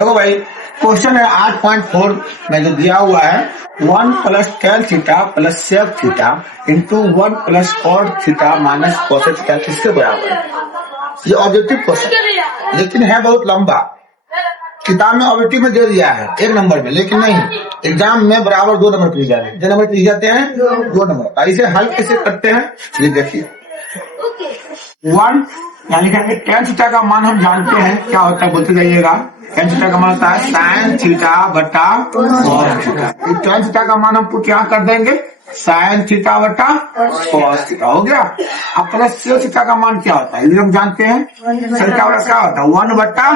देखो भाई, क्वेश्चन है 8.4 में जो दिया हुआ है 1 plus tan theta plus sec theta into 1 plus cot theta minus cosec theta किसके बराबर है। ये ऑब्जेक्टिव क्वेश्चन लेकिन है बहुत लंबा। किताब में ऑब्जेक्टिव में दे दिया है 1 नंबर में, लेकिन नहीं, एग्जाम में बराबर 2 नंबर दिए जाते हैं। 2 नंबर दिए जाते हैं, 2 नंबर। इसे हल कैसे करते हैं ये देखिए। 1 यानी कि टेन थीटा का मान हम जानते हैं क्या होता है, बोलते जाइएगा। टेन थीटा का मान होता है साइन थीटा बटा कॉस थीटा। टेन थीटा का मान हम क्या कर देंगे, साइन थीटा बटा कॉस थीटा हो गया। अब प्लस सेक थीटा का मान क्या होता है ये हम जानते हैं। सेक थीटा क्या होता है 1 बटा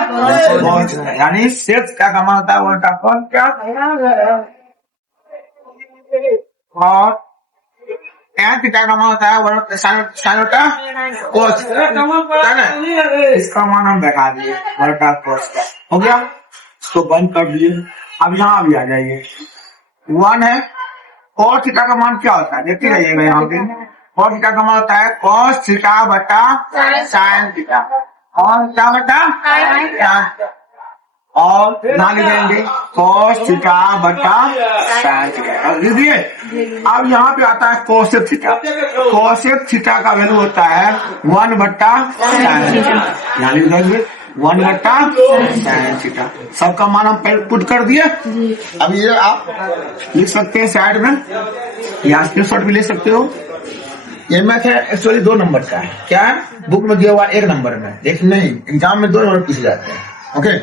कॉस थीटा, यानी सेक थीटा का मान होता है 1 बटा कॉस क्या और टेन थीटा का मान होता है साइन बटा कॉस थीटा। इसका मान हम बैठा दिए 1 बटा कॉस का हो गया। इसको बंद कर दिए। अब यहाँ भी आ जाइए 1 है। कॉस थीटा का मान क्या होता है देखते रहिएगा। यहाँ पे कॉस थीटा का मान होता है कॉस थीटा बटा साइन थीटा और क्या बटा और यहाँ लिखेंगे कॉस थीटा बटा साइन थीटा लीजिए। अब यहाँ पे आता है कोसेक थीटा। कोसेक थीटा का वैल्यू होता है 1 बटा साइन थीटा, यहाँ लिखेंगे 1 बटा साइन थीटा। सबका मान हम पुट कर दिए। अब ये आप लिख सकते हैं साइड में, या स्क्रीनशॉट भी ले सकते हो। ये मैथ है एक्चुअली 2 नंबर का है। क्या है, बुक में दिया हुआ 1 नंबर में, लेकिन नहीं, एग्जाम में 2 नंबर पूछे जाते हैं। ओके,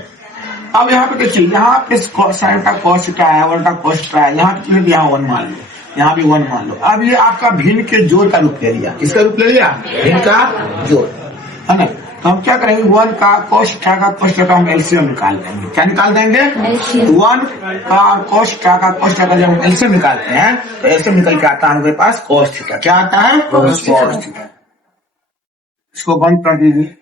अब यहाँ पे देखिए, यहाँ पे साइन का कॉस थीटा है, 1 का कॉस थीटा है, यहाँ पे यहाँ 1 मान लो, यहाँ भी 1 मान लो। अब ये आपका भिन्न के जोड़ का रूप ले लिया। किसका रूप ले लिया, भिन्न का जोड़, है ना। तो हम क्या करेंगे 1 का कॉस थीटा का कॉस थीटा हम एलसीएम निकाल देंगे। क्या निकाल देंगे 1 का कॉस थीटा का कॉस थीटा जब हम एलसीएम निकालते हैं तो एलसीएम निकल के आता है हमारे पास कॉस थीटा। क्या आता है कॉस थीटा। इसको बंद कर दीजिए।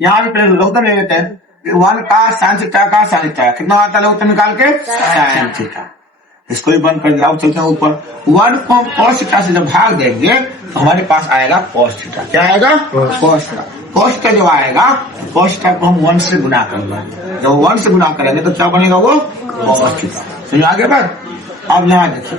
यहाँ भी पहले लोग ले लेते हैं 1 का साइन थीटा का साइन थीटा कितना आता है, लोग निकाल के साइन थीटा। इसको भी बंद कर दिया। अब चलते हैं ऊपर 1 को हम कॉस थीटा से जब भाग देंगे तो हमारे पास आएगा कॉस थीटा। क्या आएगा कॉस थीटा। कॉस थीटा जब आएगा कॉस थीटा को हम 1 से गुना कर लेंगे। जब 1 से गुना करेंगे तो क्या बनेगा वो कॉस थीटा। समझ आगे बात। अब यहाँ देखिए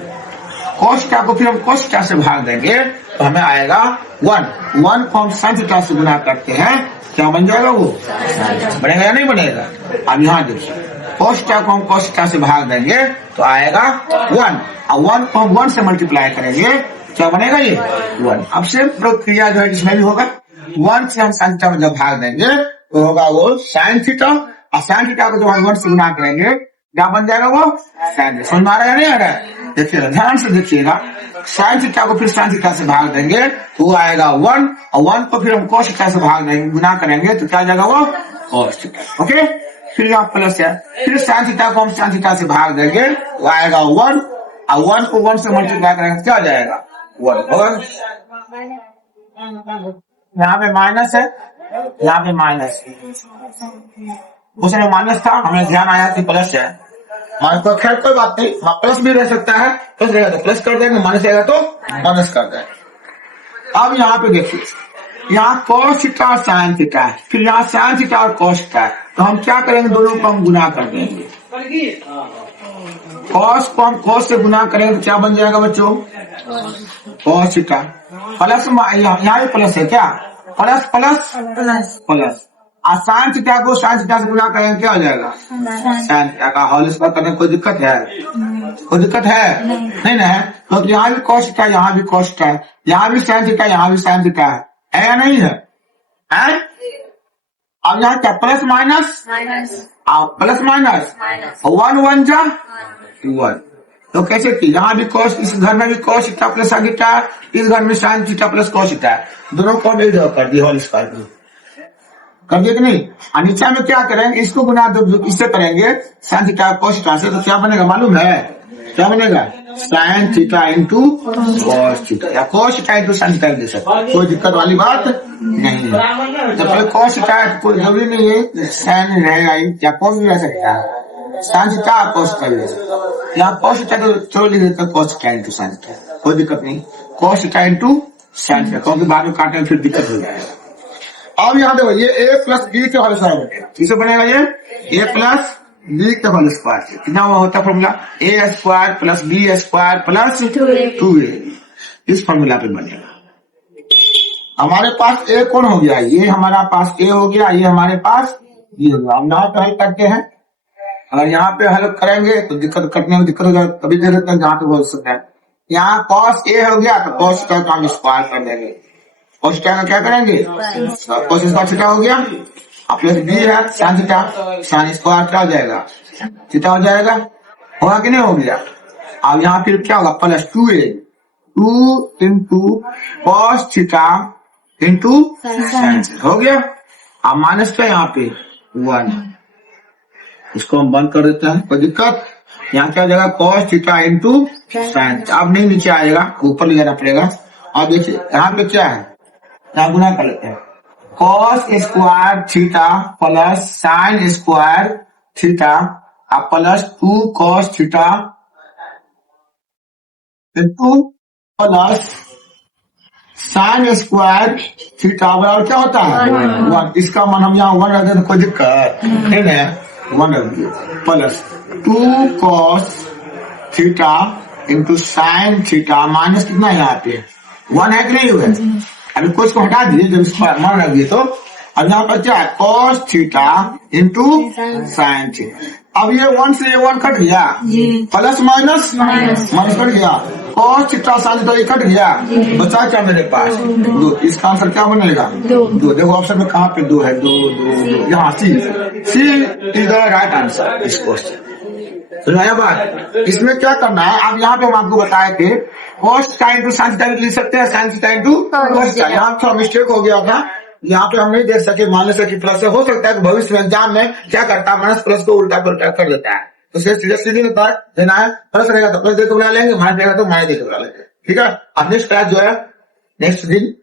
कॉस थीटा को फिर हम कॉस थीटा से भाग देंगे तो हमें आएगा 1 को हम साइन थीटा से गुना करते हैं, क्या बन जाएगा वो बनेगा या नहीं बनेगा। अब यहाँ देखिए कॉस थीटा को हम कॉस थीटा से भाग देंगे तो आएगा 1 और 1 को हम 1 से मल्टीप्लाई करेंगे, क्या बनेगा ये 1। अब से प्रक्रिया जो है जिसमें भी होगा 1 से हम साइन थीटा में जब भाग देंगे तो होगा वो साइन थीटा, और साइन थीटा को जब हम 1 से गुना करेंगे क्या बन जाएगा वो साइन। समझ में आ रहा है या नहीं आ रहा है। देखिएगा ध्यान से देखिएगा, साइन थीटा को फिर साइन थीटा से भाग देंगे तो वो आएगा 1 और 1 को फिर हम कॉस थीटा से भाग देंगे, गुना करेंगे तो क्या जाएगा वो कॉस थीटा। ओके, फिर यहाँ प्लस है, फिर साइन थीटा को हम साइन थीटा से भाग देंगे तो आएगा 1 और 1 को 1 से मल्टीप्लाई करेंगे क्या जाएगा 1 होगा। यहाँ पे माइनस है, यहाँ पे माइनस, उसमें माइनस था, हमें ध्यान आया कि प्लस है। तो खैर कोई बात नहीं, प्लस भी रह सकता है, प्लस रहेगा तो प्लस कर देंगे, माइनस रहेगा तो माइनस कर देंगे। अब यहाँ पे देखिए यहाँ कॉस थीटा और साइन थीटा है, फिर यहाँ साइन थीटा और कॉस थीटा है, तो हम क्या करेंगे दोनों को हम गुना कर देंगे। कॉस को हम कॉस से गुना करेंगे तो क्या बन जाएगा बच्चों कॉस थीटा प्लस, यहाँ भी प्लस है, क्या प्लस प्लस प्लस प्लस, और साइन थीटा को साइन थीटा से गुना करेंगे क्या हो जाएगा साइन थीटा का होल स्क्वायर करने में कोई दिक्कत है, कोई दिक्कत है नहीं ना है। तो यहाँ भी कॉस थीटा, यहाँ भी कॉस थीटा है, यहाँ भी साइन थीटा, यहाँ भी साइन थीटा है या नहीं है। अब यहाँ क्या प्लस माइनस प्लस माइनस 1 1 जा 1, तो कैसे की यहाँ भी कॉस, इस घर में भी cos theta plus sine theta, इस घर में sine theta plus cos theta है, दोनों को हम कर दिए होल स्क्वायर कर दिए कि नहीं। और नीचे में क्या करेंगे इसको गुना इससे करेंगे साइन थीटा कॉस थीटा से, तो क्या बनेगा मालूम है, क्या बनेगा sine theta into cos theta, या cos theta into sine theta दे सकते, कोई दिक्कत वाली बात नहीं है। जब पहले कॉस थीटा कोई जरूरी नहीं है साइन रहेगा ही, या कॉस भी रह सकता है, साइन थीटा कॉस थीटा, यहाँ कॉस थीटा तो चलो लिख देते cos theta into sine theta, कोई दिक्कत नहीं, cos theta into sine theta, क्योंकि बाद में काटने में फिर दिक्कत हो जाएगा। अब यहाँ देखो ये a प्लस बी के होल स्क्वायर बनेगा, किसे बनेगा ये a प्लस बी का होल स्क्वायर से कितना होता है formula A square plus B square plus 2a इस फॉर्मूला पे बनेगा। हमारे पास ए कौन हो गया, ये हमारा पास ए हो गया, ये हमारे पास बी हो गया। हम यहाँ पे हल करते हैं, अगर यहाँ पे हल करेंगे तो दिक्कत करने में दिक्कत हो जाए, तभी दे देते हैं जहाँ पे बोल सकते हैं। यहाँ कॉस ए हो गया तो कॉस का हम स्क्वायर कर देंगे, कॉस का क्या करेंगे कॉस स्क्वायर थीटा हो गया, प्लस बी है साइन थीटा, साइन स्क्वायर क्या हो जाएगा थीटा हो जाएगा, होगा कि नहीं हो गया। अब यहाँ फिर क्या होगा plus 2a 2 into cos theta into sine theta हो गया। अब माइनस क्या यहाँ पे 1, इसको हम बंद कर देते हैं, कोई दिक्कत। यहाँ क्या हो जाएगा कॉस थीटा इंटू साइन, अब नहीं नीचे आएगा ऊपर ले जाना पड़ेगा। और देखिए यहाँ पे क्या है, यहाँ गुना कर लेते हैं, cos square theta plus sine square theta अब plus 2 cos theta into plus sine square theta बराबर क्या होता है 1। इसका मान हम यहाँ 1 रख देते कोई दिक्कत नहीं ना, 1 रख दिए plus 2 cos theta into sine theta minus कितना है यहाँ पे 1 है कि नहीं हुआ। अभी कुछ को हटा दिए, जब इसको मान रख दिए तो अब यहाँ पर क्या है cos theta into sine theta. अब ये 1 से ये 1 कट गया, प्लस माइनस माइनस कट गया, cos theta sine theta cut गया, बचा क्या मेरे पास 2। इसका आंसर क्या बनेगा 2। देखो ऑप्शन में कहाँ पे 2 है, 2 2 यहाँ सी इज द राइट आंसर इस क्वेश्चन। नया बात इसमें क्या करना है, अब यहाँ पे हम आपको बताए थे कॉस का इंटू साइन थीटा भी लिख सकते हैं, साइन थीटा इंटू कॉस का। यहाँ थोड़ा मिस्टेक हो गया था, यहाँ पे हम नहीं देख सके माइनस की प्लस से, हो सकता है भविष्य में एग्जाम में क्या करता है माइनस प्लस को उल्टा कर देता है, तो सीधे सीधे होता है देना है, प्लस रहेगा तो प्लस दे के बुला लेंगे, माइनस रहेगा तो माइनस दे के बुला लेंगे। ठीक है, अब नेक्स्ट क्लास जो है नेक्स्ट दिन